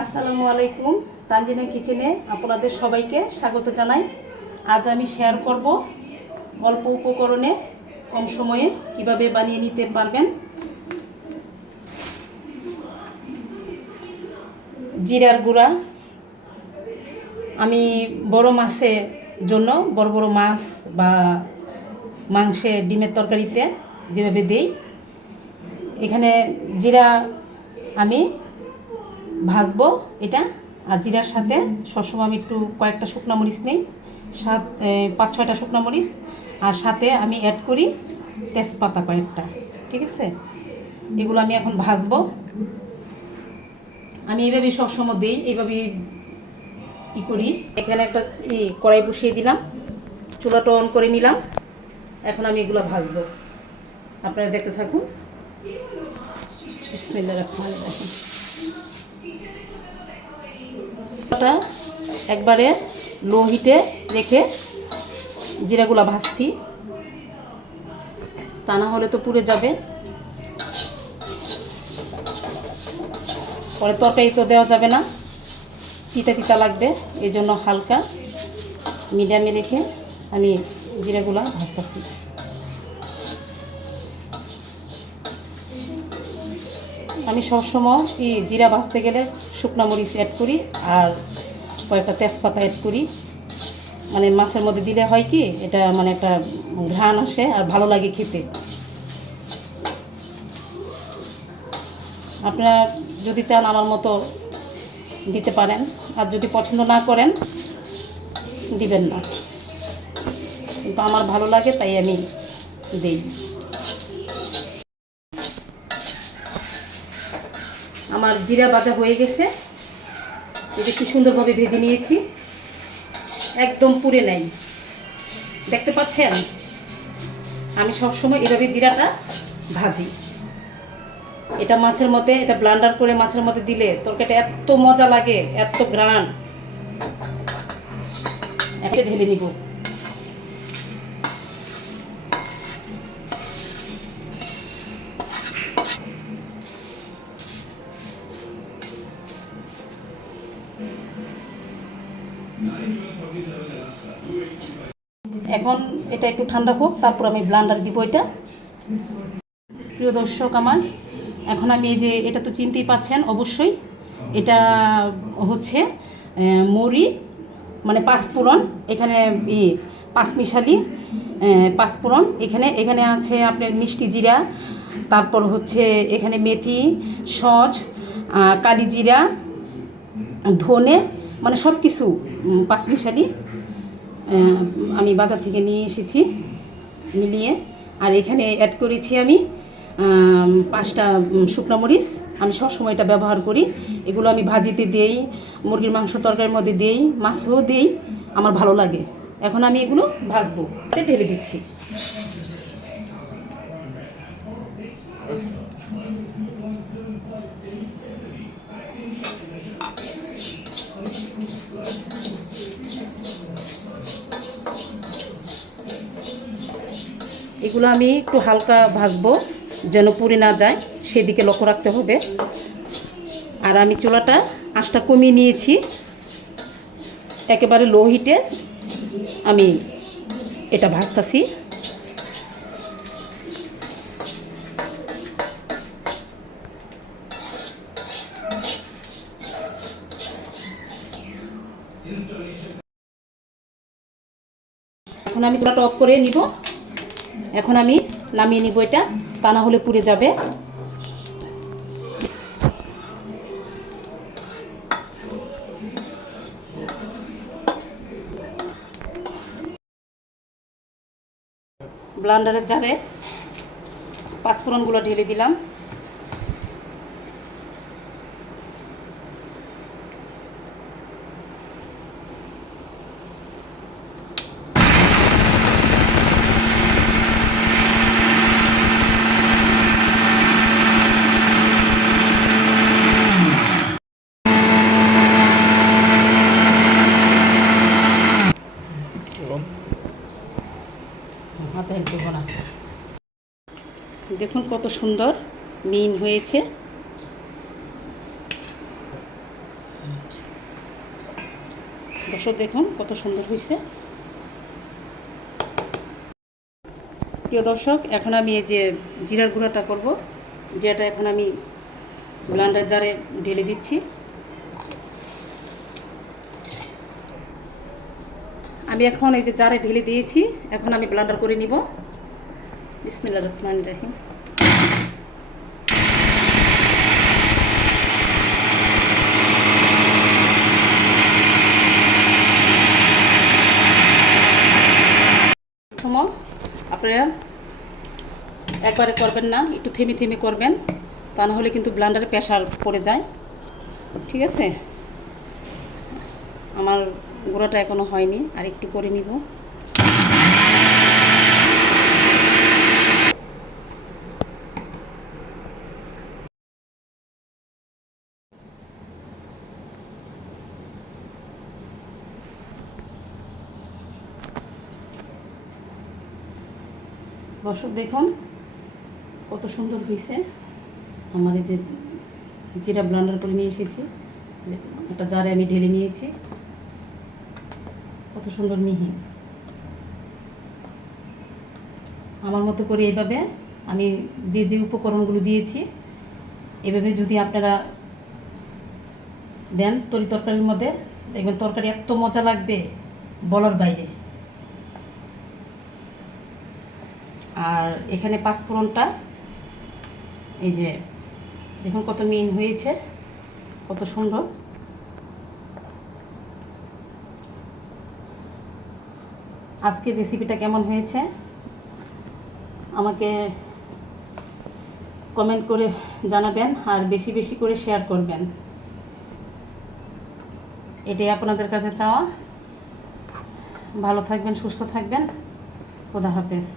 আসসালামু আলাইকুম, তানজিনা কিচেনে আপনাদের সবাইকে স্বাগত জানাই। আজ আমি শেয়ার করব অল্প উপকরণে কম সময়ে কীভাবে বানিয়ে নিতে পারবেন। জিরার গুঁড়া। আমি বড় মাছের জন্য বড় বড় মাছ বা মাংসে ডিমের তরকারিতে যেভাবে দেই। এখানে জিরা আমি ভাজবো এটা। আর জিরার সাথে সবসময় আমি একটু কয়েকটা শুকনো মরিচ নেই। সাত পাঁচ, ছয়টা শুকনো মরিচ। আর সাথে আমি অ্যাড করি তেজপাতা কয়েকটা, ঠিক আছে? এগুলো আমি এখন ভাজবো। আমি এইভাবে সবসময় দিই এইভাবে ই করি। এখানে একটা ই কড়াই বসিয়ে দিলাম, চুলাটা অন করে নিলাম। এখন আমি এগুলো ভাজবো। আপনারা দেখতে থাকুন। বিসমিল্লাহির ওটা একবারে লো হিটে রেখে জিরাগুলা ভাজছি। তা না হলে তো পুড়ে যাবে। পরে তরকারি তো দেওয়া যাবে না। তিতা তিতা লাগবে এই জন্য হালকা মিডিয়ামে রেখে আমি জিরাগুলা ভাজতেছি। আমি সবসময় এই জিরা ভাজতে গেলে শুকনো মরিচ অ্যাড করি আর কয়েকটা তেজপাতা অ্যাড করি। মানে মাছের মধ্যে দিলে হয় কি, এটা মানে একটা ঘ্রাণ আসে আর ভালো লাগে খেতে। আপনারা যদি চান আমার মতো দিতে পারেন, আর যদি পছন্দ না করেন, দিবেন না। কিন্তু আমার ভালো লাগে, তাই আমি দিই। আমার জিরা ভাজা হয়ে গেছে। এটা কি সুন্দরভাবে ভেজে নিয়েছি। একদম পুড়ে নেই। দেখতে পাচ্ছেন? আমি সবসময় এভাবে জিরাটা ভাজি। এটা মাছের মধ্যে, এটা ব্লান্ডার করে মাছের মধ্যে দিলে তরকারিটা এত মজা লাগে, এত গ্রান একটা ঢেলে নিব। এখন এটা একটু ঠান্ডা হোক, তারপর আমি ব্লান্ডার দিব এটা। প্রিয় দর্শক আমার, এখন আমি এই যে এটা তো চিনতেই পাচ্ছেন, অবশ্যই এটা হচ্ছে মুড়ি মানে পাঁচফোড়ন, এখানে পাঁচমিশালি পাঁচফোড়ন, এখানে এখানে আছে আপনার মিষ্টি জিরা, তারপর হচ্ছে এখানে মেথি, সজ কালি জিরা ধনে মানে সব কিছু পাঁচমিশালি। আমি বাজার থেকে নিয়ে এসেছি মিলিয়ে। আর এখানে অ্যাড করেছি আমি পাঁচটা শুকনো মরিচ। আমি সবসময় এটা ব্যবহার করি। এগুলো আমি ভাজিতে দেই, মুরগির মাংস তরকারির মধ্যে দেই, মাছও দেই, আমার ভালো লাগে। এখন আমি এগুলো ভাজবো। ঢেলে দিচ্ছি। এগুলো আমি একটু হালকা ভাজবো যেন পুড়ে না যায়, সেদিকে লক্ষ্য রাখতে হবে। আর আমি চুলাটা আঁচটা কমিয়ে নিয়েছি। একেবারে লো হিটে আমি এটা ভাজতাছি। এখন আমি চুলাটা অফ করে নিব। এখন আমি নামিয়ে নিব এটা। তা না হলে পুড়ে যাবে। ব্লান্ডারের জারে পাঁচফোড়নগুলো ঢেলে দিলাম। প্যাক দেবো না দেখুন কত সুন্দর মিন হয়েছে। দর্শক দেখুন কত সুন্দর হয়েছে। প্রিয় দর্শক, এখন আমি এই যে জিরার গুঁড়াটা করব, যেটা এখন আমি ব্লান্ডার জারে ঢেলে দিচ্ছি। আমি এখন এই যে জারে ঢেলে দিয়েছি, এখন আমি ব্লান্ডার করে নিব। বিসমিল্লা রহমান রাহিম। আপনারা একবারে করবেন না, একটু থেমে থেমে করবেন, তা না হলে কিন্তু ব্লান্ডারে প্রেশার পড়ে যায়। ঠিক আছে? আমার গুঁড়োটা এখনও হয়নি, আর একটু করে নিব। দর্শক, দেখুন কত সুন্দর হয়েছে আমাদের যে জিরা ব্লান্ডার করে নিয়ে এসেছি একটা জারে আমি ঢেলে নিয়েছি। কত সুন্দর মিহি। আমার মতো করে এইভাবে আমি যে যে উপকরণগুলো দিয়েছি, এভাবে যদি আপনারা দেন তরি তরকারির মধ্যে, দেখবেন তরকারি এত মজা লাগবে বলার বাইরে। আর এখানে পাঁচফোড়নটা, এই যে দেখুন কত মিন হয়েছে, কত সুন্দর। আজকের রেসিপিটা কেমন হয়েছে? আমাকে কমেন্ট করে জানাবেন আর বেশি বেশি করে শেয়ার করবেন। এটাই আপনাদের কাছে চাওয়া। ভালো থাকবেন, সুস্থ থাকবেন। খোদা হাফেজ।